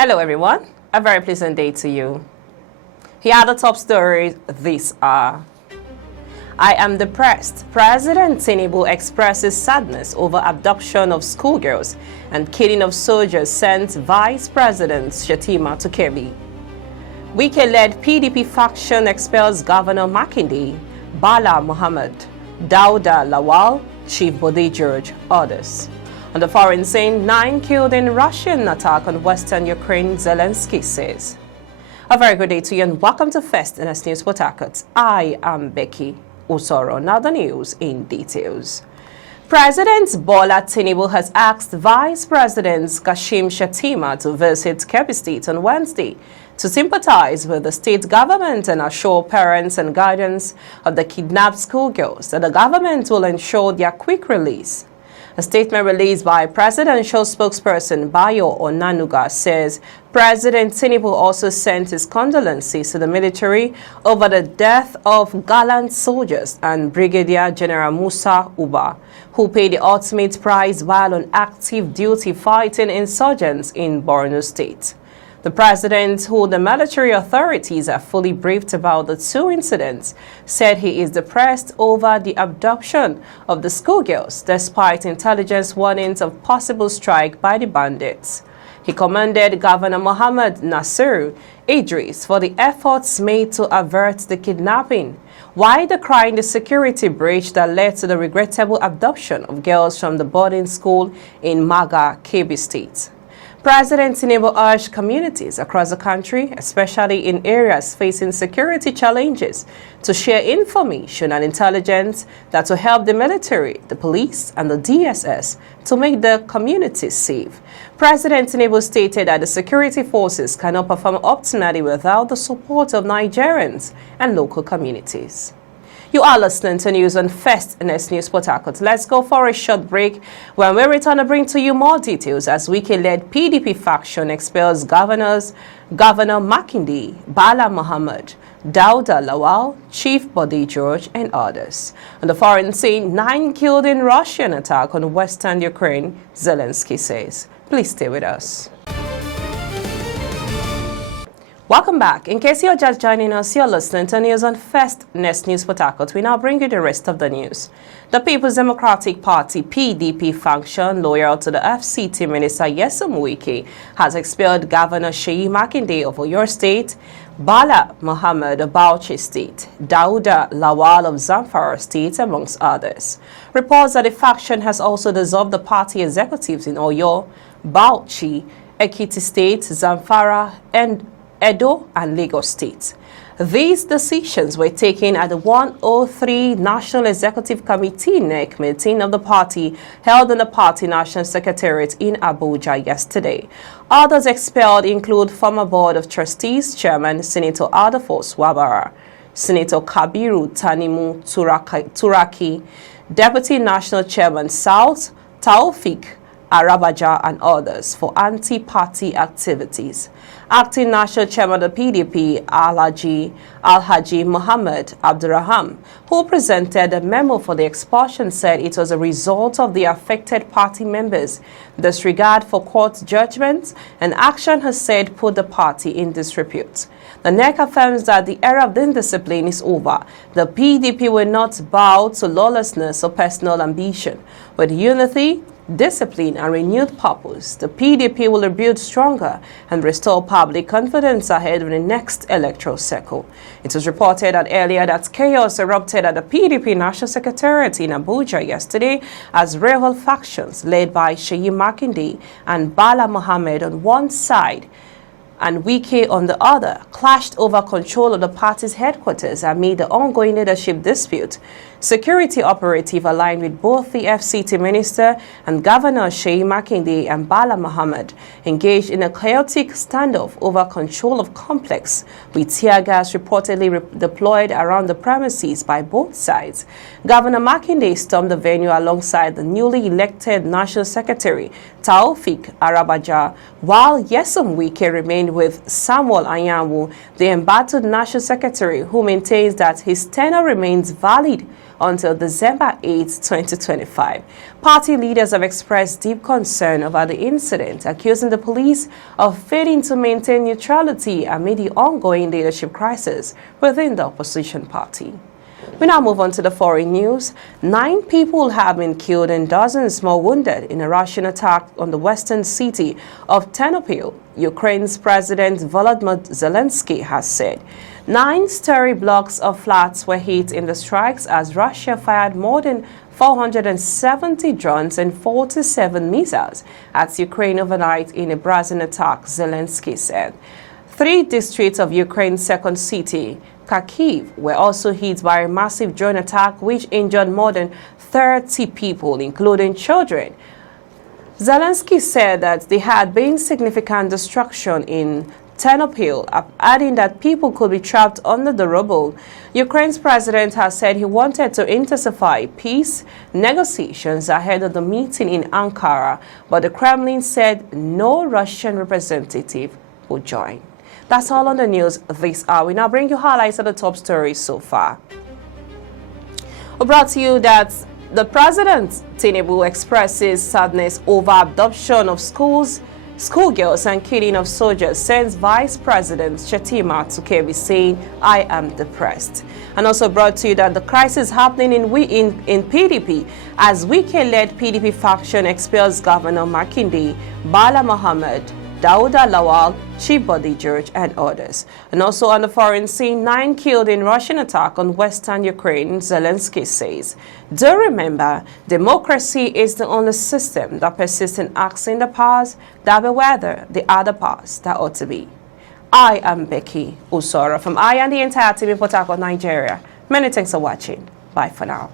Hello everyone, a very pleasant day to you. Here are the top stories these are. I am depressed. President Tinubu expresses sadness over abduction of schoolgirls and killing of soldiers, sent Vice President Shettima to Kebbi. Wike-led PDP faction expels Governor Makinde, Bala Muhammad, Dauda Lawal, Chief Bode George, others. On the foreign scene, 9 killed in Russian attack on western Ukraine, Zelensky says. A very good day to you and welcome to First NS News Port Harcourt. I am Becky Usoro. Now the news in details. President Bola Tinubu has asked Vice President Shettima to visit Kebbi State on Wednesday to sympathize with the state government and assure parents and guardians of the kidnapped schoolgirls that the government will ensure their quick release. A statement released by presidential spokesperson Bayo Onanuga says President Tinubu also sent his condolences to the military over the death of gallant soldiers and Brigadier General Musa Uba, who paid the ultimate price while on active duty fighting insurgents in Borno State. The president, who the military authorities are fully briefed about the two incidents, said he is depressed over the abduction of the schoolgirls despite intelligence warnings of possible strike by the bandits. He commended Governor Muhammad Nasir Idris for the efforts made to avert the kidnapping, while decrying the security breach that led to the regrettable abduction of girls from the boarding school in Maga, Kebbi State. President Tinubu urged communities across the country, especially in areas facing security challenges, to share information and intelligence that will help the military, the police, and the DSS to make the communities safe. President Tinubu stated that the security forces cannot perform optimally without the support of Nigerians and local communities. You are listening to news on First NS News Port Harcourt. Let's go for a short break. When we return to bring to you more details as Wike-led PDP faction expels Governor Makinde, Bala Muhammad, Dauda Lawal, Chief Bode George, and others. On the foreign scene, 9 killed in Russian attack on western Ukraine, Zelensky says. Please stay with us. Welcome back. In case you're just joining us, you're listening to news on First NS News Port Harcourt. We now bring you the rest of the news. The People's Democratic Party (PDP) faction, loyal to the FCT Minister Nyesom Wike, has expelled Governor Seyi Makinde of Oyo State, Bala Muhammad of Bauchi State, Dauda Lawal of Zamfara State, amongst others. Reports that the faction has also dissolved the party executives in Oyo, Bauchi, Ekiti State, Zamfara, and Edo and Lagos State. These decisions were taken at the 103 National Executive Committee NEC meeting of the party held in the party National Secretariat in Abuja yesterday. Others expelled include former Board of Trustees Chairman Senator Adolphus Wabara, Senator Kabiru Tanimu Turaki, Deputy National Chairman South Taufik Arabaja, and others for anti-party activities. Acting National Chairman of the PDP, Alhaji Muhammad Abdurrahman, who presented a memo for the expulsion, said it was a result of the affected party members' disregard for court judgments and action has said put the party in disrepute. The NEC affirms that the era of indiscipline is over. The PDP will not bow to lawlessness or personal ambition. With unity, discipline, and renewed purpose, the PDP will rebuild stronger and restore public confidence ahead of the next electoral cycle. It was reported that earlier that chaos erupted at the PDP National Secretariat in Abuja yesterday as rival factions led by Seyi Makinde and Bala Muhammad on one side and Wike on the other clashed over control of the party's headquarters amid the ongoing leadership dispute. Security operative aligned with both the FCT minister and Governor Seyi Makinde and Bala Muhammad engaged in a chaotic standoff over control of complex, with tear gas reportedly deployed around the premises by both sides. Governor Makinde stormed the venue alongside the newly elected National Secretary Taufik Arabaja, while Nyesom Wike remained with Samuel Anyanwu, the embattled National Secretary, who maintains that his tenure remains valid until December 8, 2025. Party leaders have expressed deep concern over the incident, accusing the police of failing to maintain neutrality amid the ongoing leadership crisis within the opposition party. We now move on to the foreign news. 9 people have been killed and dozens more wounded in a Russian attack on the western city of Ternopil, Ukraine's President Volodymyr Zelensky has said. 9 story blocks of flats were hit in the strikes as Russia fired more than 470 drones and 47 missiles at Ukraine overnight in a brazen attack, Zelensky said. 3 districts of Ukraine's second city, Kharkiv, were also hit by a massive drone attack which injured more than 30 people, including children. Zelensky said that there had been significant destruction in Ternopil, adding that people could be trapped under the rubble. Ukraine's president has said he wanted to intensify peace negotiations ahead of the meeting in Ankara, but the Kremlin said no Russian representative would join. That's all on the news this hour. We now bring you highlights of the top stories so far. We brought to you that the President Tinubu expresses sadness over abduction of schoolgirls and killing of soldiers, sends Vice President Shettima to Kebbi saying, "I am depressed." And also brought to you that the crisis happening in PDP as Wike-led PDP faction expels Governor Makinde, Bala Mohammed, Dauda Lawal, Chibodi George, and others. And also on the foreign scene, 9 killed in Russian attack on western Ukraine, Zelensky says. Do remember, democracy is the only system that persists in asking the powers that be whether the other powers that ought to be. I am Becky Usora from I and the entire team in Port Harcourt, Nigeria. Many thanks for watching. Bye for now.